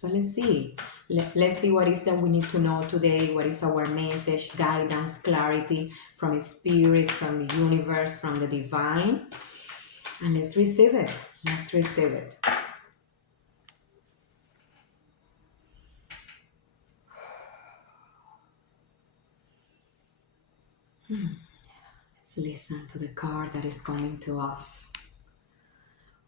So let's see. Let's see what is that we need to know today. What is our message, guidance, clarity from the spirit, from the universe, from the divine. And let's receive it. Let's receive it. Let's listen to the card that is coming to us.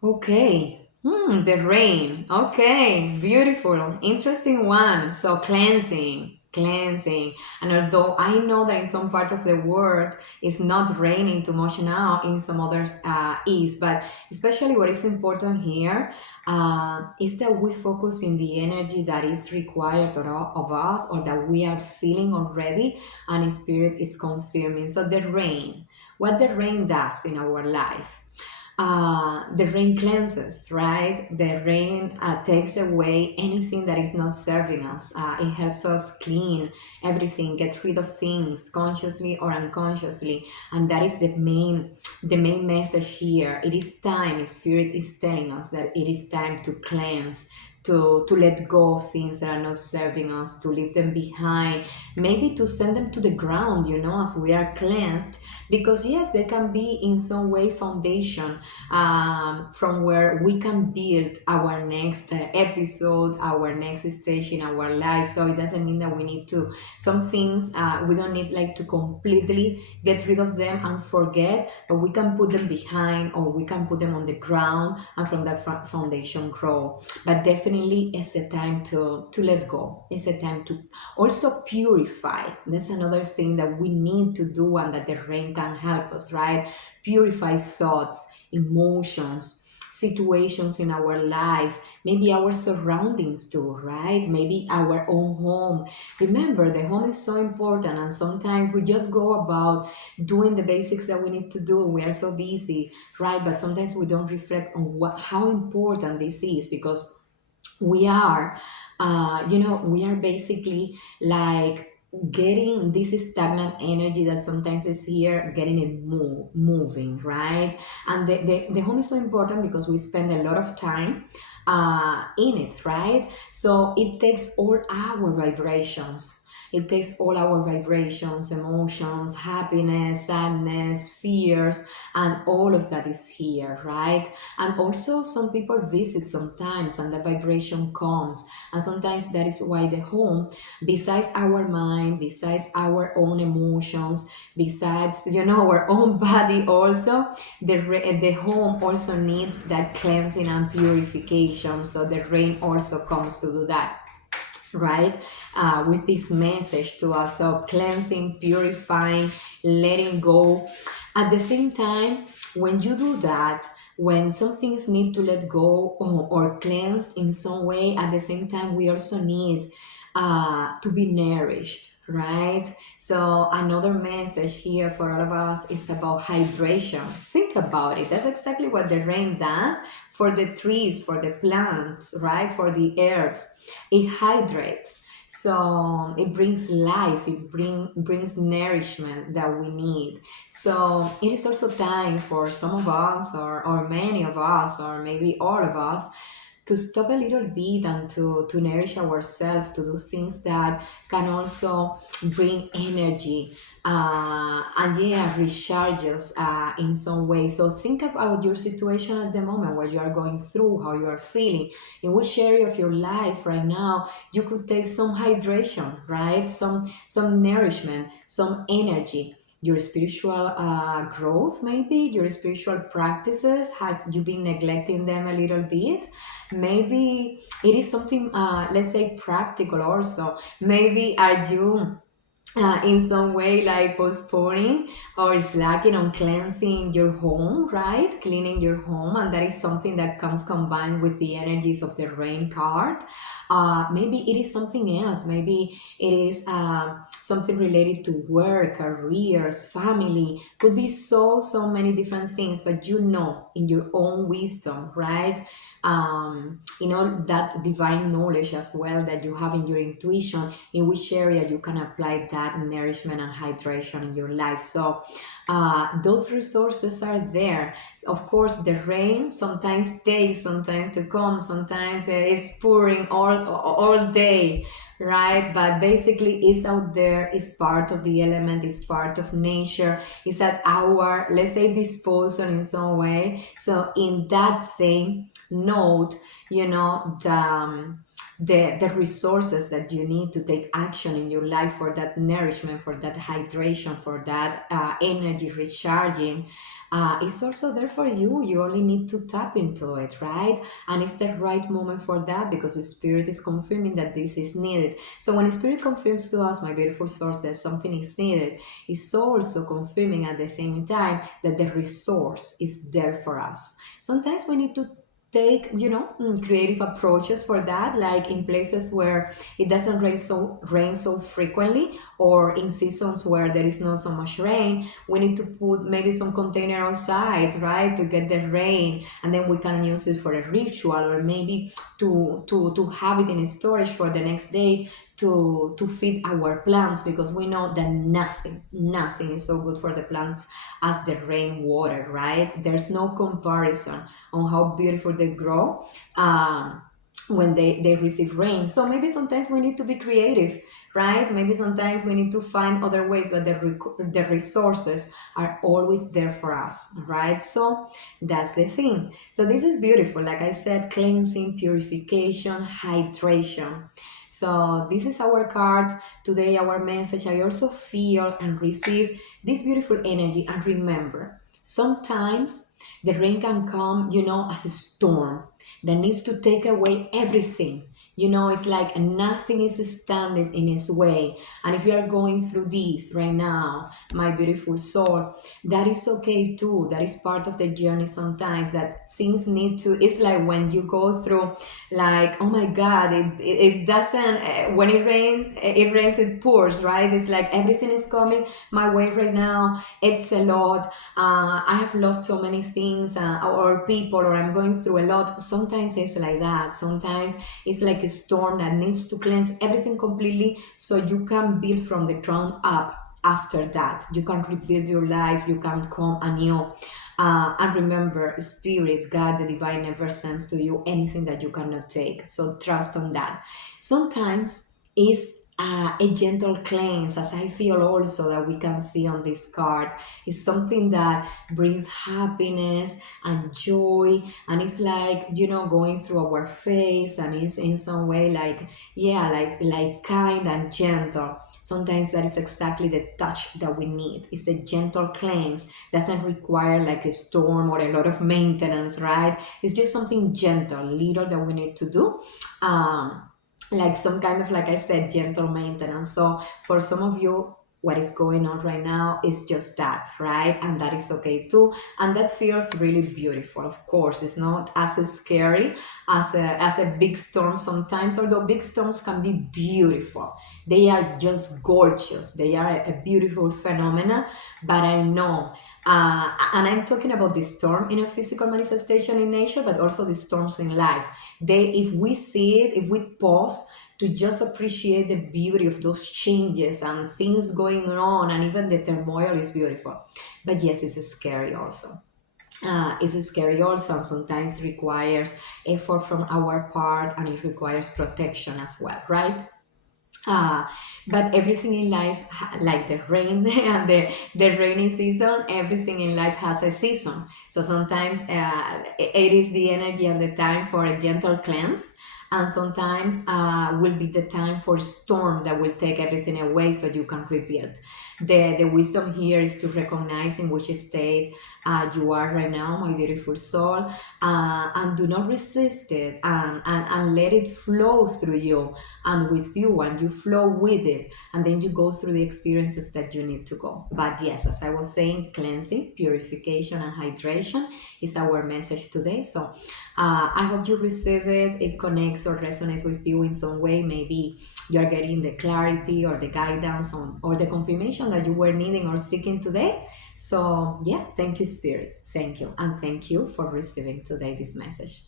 Okay. The rain. Okay. Beautiful. Interesting one. So cleansing. Cleansing. And although I know that in some part of the world it's not raining too much now, in some others is, but especially what is important here is that we focus in the energy that is required of us or that we are feeling already, and in spirit is confirming. So the rain, what the rain does in our life, the rain cleanses, right? The rain takes away anything that is not serving us. It helps us clean everything, get rid of things consciously or unconsciously, and that is the main message here. It is time. Spirit is telling us that it is time to cleanse. To let go of things that are not serving us, to leave them behind, maybe to send them to the ground, as we are cleansed, because yes, they can be in some way foundation, from where we can build our next episode, our next stage in our life. So it doesn't mean that we need to, some things, we don't need like to completely get rid of them and forget, but we can put them behind, or we can put them on the ground, and from that foundation grow. But definitely it's a time to let go. It's a time to also purify. That's another thing that we need to do, and that the rain can help us, right? Purify thoughts, emotions, situations in our life, maybe our surroundings too, right? Maybe our own home. Remember, the home is so important, and sometimes we just go about doing the basics that we need to do. We are so busy, right? But sometimes we don't reflect on how important this is, because we are we are basically like getting this stagnant energy that sometimes is here, getting it moving, right? And the home is so important because we spend a lot of time in it, right? So it takes all our vibrations. It takes all our vibrations, emotions, happiness, sadness, fears, and all of that is here, right? And also, some people visit sometimes, and the vibration comes. And sometimes that is why the home, besides our mind, besides our own emotions, besides, our own body, also, the home also needs that cleansing and purification. So the rain also comes to do that, right? With this message to us. So cleansing, purifying, letting go. At the same time, when you do that, when some things need to let go, or cleansed in some way, at the same time, we also need to be nourished. Right? So, another message here for all of us is about hydration. Think about it. That's exactly what the rain does for the trees, for the plants, right? For the herbs. It hydrates. So it brings life, brings nourishment that we need. So it is also time for some of us, or many of us, or maybe all of us, to stop a little bit and to nourish ourselves, to do things that can also bring energy, and yeah, recharge us in some way. So think about your situation at the moment, what you are going through, how you are feeling, in which area of your life right now you could take some hydration, right? Some nourishment, some energy. Your spiritual growth, maybe your spiritual practices, have you been neglecting them a little bit? Maybe it is something, let's say, practical also. Maybe are you in some way like postponing or slacking on cleansing your home, right? Cleaning your home, and that is something that comes combined with the energies of the rain card. Maybe it is something else. Maybe it is something related to work, careers, family. Could be so many different things, but in your own wisdom, right? that divine knowledge as well that you have in your intuition, in which area you can apply that nourishment and hydration in your life. So those resources are there. Of course, the rain sometimes takes some time to come. Sometimes it's pouring all day, right? But basically, it's out there. It's part of the element. It's part of nature. It's at our, let's say, disposal in some way. So in that same note, the resources that you need to take action in your life for that nourishment, for that hydration, for that energy recharging, is also there for you. You only need to tap into it, right? And it's the right moment for that because the spirit is confirming that this is needed. So when the spirit confirms to us, my beautiful source, that something is needed, it's also confirming at the same time that the resource is there for us. Sometimes we need to take creative approaches for that, like in places where it doesn't rain so frequently, or in seasons where there is not so much rain, we need to put maybe some container outside, right, to get the rain, and then we can use it for a ritual, or maybe to have it in storage for the next day to feed our plants, because we know that nothing is so good for the plants as the rainwater, right? There's no comparison on how beautiful they grow when they receive rain. So maybe sometimes we need to be creative, right? Maybe sometimes we need to find other ways, but the resources are always there for us, right? So that's the thing. So this is beautiful. Like I said, cleansing, purification, hydration. So this is our card today, our message. I also feel and receive this beautiful energy. And remember, sometimes the rain can come, as a storm that needs to take away everything. It's like nothing is standing in its way. And if you are going through this right now, my beautiful soul, that is okay too. That is part of the journey sometimes, that things need to, it's like when you go through, like, oh my God, it doesn't, when it rains, it pours, right? It's like everything is coming my way right now. It's a lot. I have lost so many things, or people, or I'm going through a lot. Sometimes it's like that. Sometimes it's like a storm that needs to cleanse everything completely, so you can build from the ground up. After that, you can rebuild your life, you can come anew. And remember, spirit, God, the divine, never sends to you anything that you cannot take. So trust on that. Sometimes it's a gentle cleanse, as I feel also that we can see on this card, is something that brings happiness and joy, and it's like, going through our face, and it's in some way like, yeah, like kind and gentle. Sometimes that is exactly the touch that we need. It's a gentle cleanse. Doesn't require like a storm or a lot of maintenance, right? It's just something gentle, little that we need to do. Like some kind of, like I said, gentle maintenance. So for some of you, what is going on right now is just that, right? And that is okay too. And that feels really beautiful. Of course, it's not as scary as a big storm sometimes, although big storms can be beautiful. They are just gorgeous. They are a beautiful phenomena. But I know, and I'm talking about the storm in a physical manifestation in nature, but also the storms in life. If we see it, if we pause to just appreciate the beauty of those changes and things going on, and even the turmoil is beautiful. But yes, it's scary also. It's scary also, and sometimes requires effort from our part, and it requires protection as well, right? Uh, but everything in life, like the rain and the rainy season, everything in life has a season. So sometimes it is the energy and the time for a gentle cleanse. And sometimes will be the time for storm that will take everything away so you can rebuild. The wisdom here is to recognize in which state you are right now, my beautiful soul, and do not resist it, and let it flow through you and with you, and you flow with it, and then you go through the experiences that you need to go. But yes, as I was saying, cleansing, purification, and hydration is our message today. So I hope you receive it, it connects or resonates with you in some way. Maybe you're getting the clarity or the guidance or the confirmation that you were needing or seeking today. So yeah, thank you, spirit. Thank you, and thank you for receiving today this message.